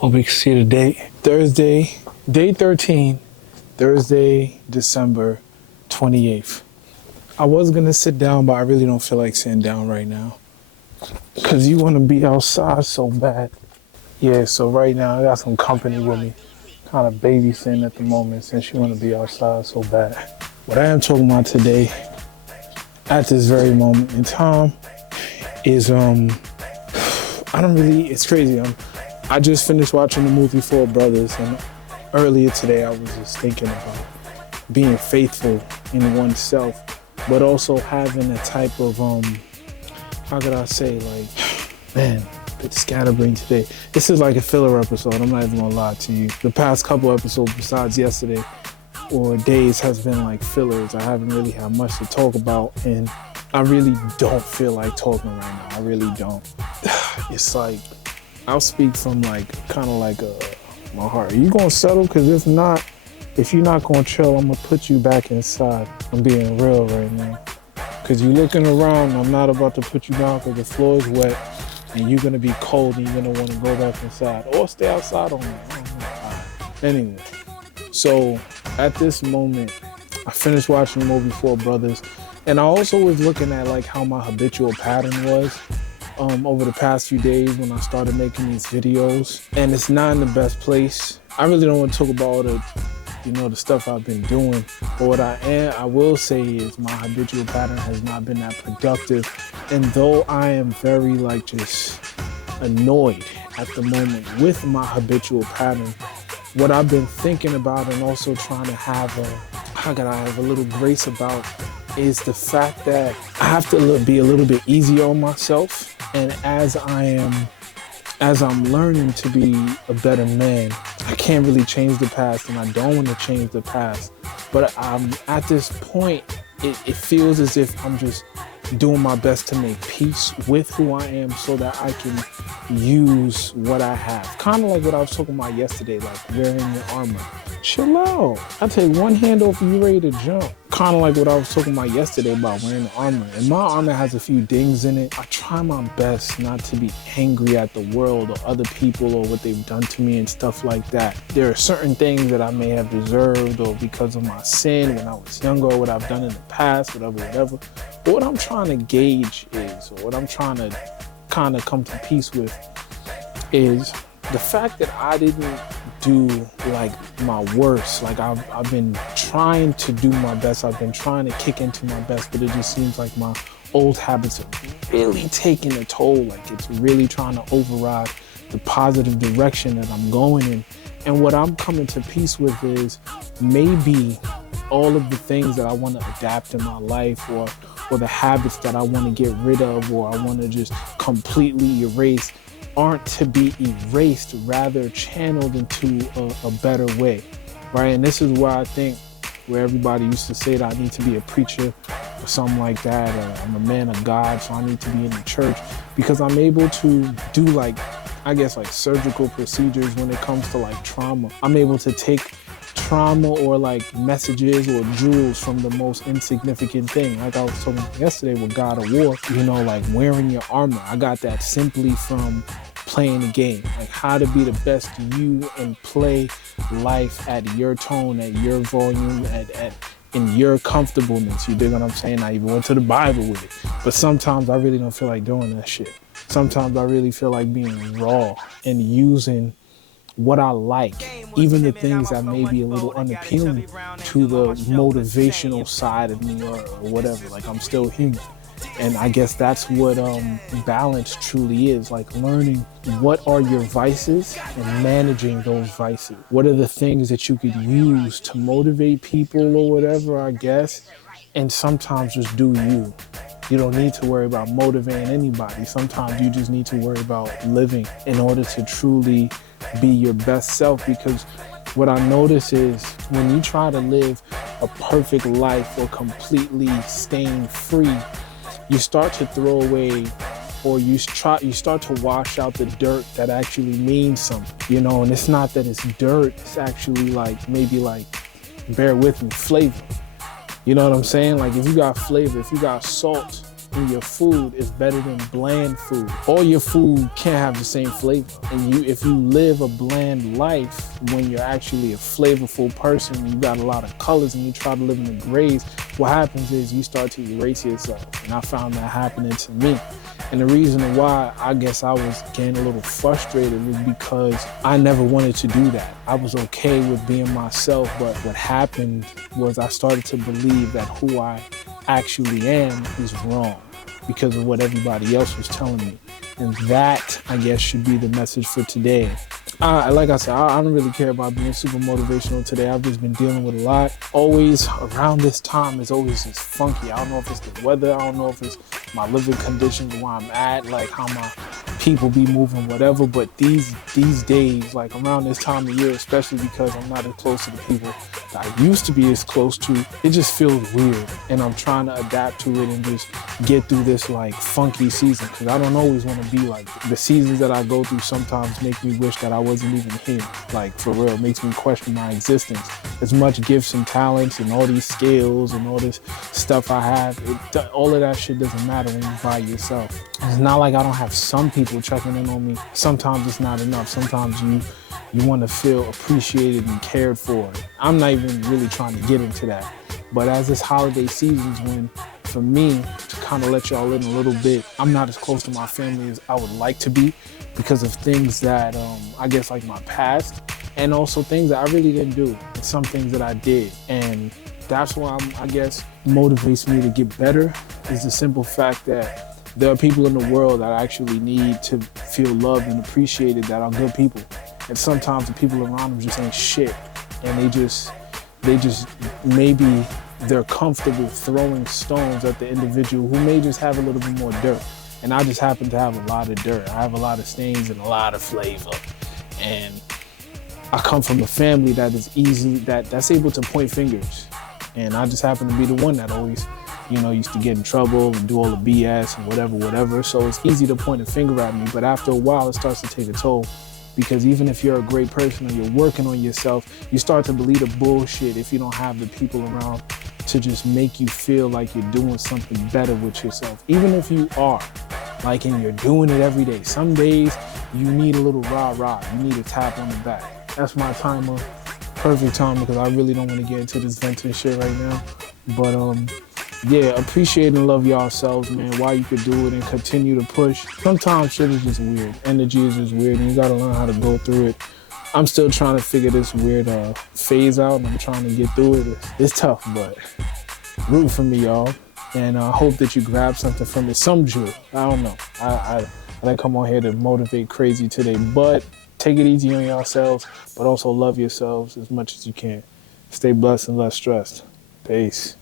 Hope you can see the date. Thursday, day 13, Thursday, December 28th. I was gonna sit down, but I really don't feel like sitting down right now. Cause you wanna be outside so bad. Yeah, so right now I got some company with me. Kind of babysitting at the moment since you wanna be outside so bad. What I am talking about today, at this very moment in time, is it's crazy. I just finished watching the movie Four Brothers, and earlier today I was just thinking about being faithful in oneself, but also having a type of, how could I say, like, man, bit scatterbrained today. This is like a filler episode, I'm not even gonna lie to you. The past couple episodes besides yesterday or days has been like fillers. I haven't really had much to talk about, and I really don't feel like talking right now. I really don't. It's like, I'll speak from like, kind of like my heart. Are you gonna settle? Cause if you're not gonna chill, I'm gonna put you back inside. I'm being real right now. Cause you looking around, I'm not about to put you down cause the floor is wet and you're gonna be cold and you're gonna wanna go back inside or stay outside on me. I don't know. Anyway, so at this moment, I finished watching the movie Four Brothers, and I also was looking at like how my habitual pattern was over the past few days when I started making these videos, and it's not in the best place. I really don't want to talk about all the stuff I've been doing, but what I will say is my habitual pattern has not been that productive, and though I am very like just annoyed at the moment with my habitual pattern, what I've been thinking about and also trying to have a little grace about is the fact that I have to be a little bit easier on myself. And as I'm learning to be a better man, I can't really change the past, and I don't want to change the past. But at this point, it feels as if I'm just doing my best to make peace with who I am so that I can use what I have. Kind of like what I was talking about yesterday, like wearing your armor. Chill out. I take one hand off and you ready to jump. Kind of like what I was talking about yesterday about wearing the armor. And my armor has a few dings in it. I try my best not to be angry at the world or other people or what they've done to me and stuff like that. There are certain things that I may have deserved or because of my sin when I was younger or what I've done in the past, whatever. But what I'm trying to gauge is, or what I'm trying to kind of come to peace with is the fact that I didn't do like my worst. Like I've been trying to do my best. I've been trying to kick into my best, but it just seems like my old habits are really taking a toll. Like it's really trying to override the positive direction that I'm going in. And what I'm coming to peace with is maybe all of the things that I want to adapt in my life or the habits that I want to get rid of or I want to just completely erase aren't to be erased, rather channeled into a better way, right? And this is where I think where everybody used to say that I need to be a preacher or something like that, or I'm a man of God, so I need to be in the church, because I'm able to do like surgical procedures when it comes to like trauma. I'm able to take trauma or like messages or jewels from the most insignificant thing. Like I was talking yesterday with God of War, like wearing your armor. I got that simply from playing the game, like how to be the best you and play life at your tone, at your volume, in your comfortableness. You dig what I'm saying? I even went to the Bible with it. But sometimes I really don't feel like doing that shit. Sometimes I really feel like being raw and using what I like, even the things that may be a little unappealing to the motivational side of me or whatever. Like I'm still human. And I guess that's what balance truly is, like learning what are your vices and managing those vices. What are the things that you could use to motivate people or whatever, I guess, and sometimes just do you. You don't need to worry about motivating anybody. Sometimes you just need to worry about living in order to truly be your best self, because what I notice is when you try to live a perfect life or completely staying free, you start to throw away or you start to wash out the dirt that actually means something, and it's not that it's dirt, it's actually like, maybe like, bear with me, flavor. You know what I'm saying? Like if you got flavor, if you got salt, in your food is better than bland food. All your food can't have the same flavor. And if you live a bland life, when you're actually a flavorful person, you got a lot of colors and you try to live in the grays, what happens is you start to erase yourself. And I found that happening to me. And the reason why I guess I was getting a little frustrated was because I never wanted to do that. I was okay with being myself, but what happened was I started to believe that who I actually am is wrong because of what everybody else was telling me. And that, I guess, should be the message for today. Like I said, I don't really care about being super motivational today. I've just been dealing with a lot. Always around this time is always just funky. I don't know if it's the weather. I don't know if it's my living conditions, where I'm at, like how my people be moving, whatever. But these days, like around this time of year, especially because I'm not as close to the people that I used to be as close to, it just feels weird. And I'm trying to adapt to it and just get through this like funky season, because I don't always want to be like the seasons that I go through sometimes make me wish that I wasn't even here. Like for real, it makes me question my existence. As much gifts and talents and all these skills and all this stuff I have, all of that shit doesn't matter when you're by yourself. It's not like I don't have some people checking in on me. Sometimes it's not enough. Sometimes you want to feel appreciated and cared for. I'm not even really trying to get into that. But as this holiday season's when, for me, to kind of let y'all in a little bit, I'm not as close to my family as I would like to be because of things that, I guess like my past, and also things that I really didn't do, and some things that I did. And that's why I guess motivates me to get better, is the simple fact that there are people in the world that actually need to feel loved and appreciated, that are good people. And sometimes the people around them just ain't shit. And they just maybe they're comfortable throwing stones at the individual who may just have a little bit more dirt. And I just happen to have a lot of dirt. I have a lot of stains and a lot of flavor. And I come from a family that is that's able to point fingers. And I just happen to be the one that always, used to get in trouble and do all the BS and whatever. So it's easy to point a finger at me, but after a while it starts to take a toll. Because even if you're a great person or you're working on yourself, you start to believe the bullshit if you don't have the people around to just make you feel like you're doing something better with yourself. Even if you are, and you're doing it every day. Some days you need a little rah-rah, you need a tap on the back. That's my timer, perfect time, because I really don't want to get into this venting shit right now. But yeah, appreciate and love yourselves, man, while you could do it and continue to push. Sometimes shit is just weird. Energy is just weird, and you gotta learn how to go through it. I'm still trying to figure this weird phase out, and I'm trying to get through it. It's tough, but root for me, y'all. And I hope that you grab something from it, some joy. I don't know. I didn't come on here to motivate crazy today, but take it easy on yourselves, but also love yourselves as much as you can. Stay blessed and less stressed. Peace.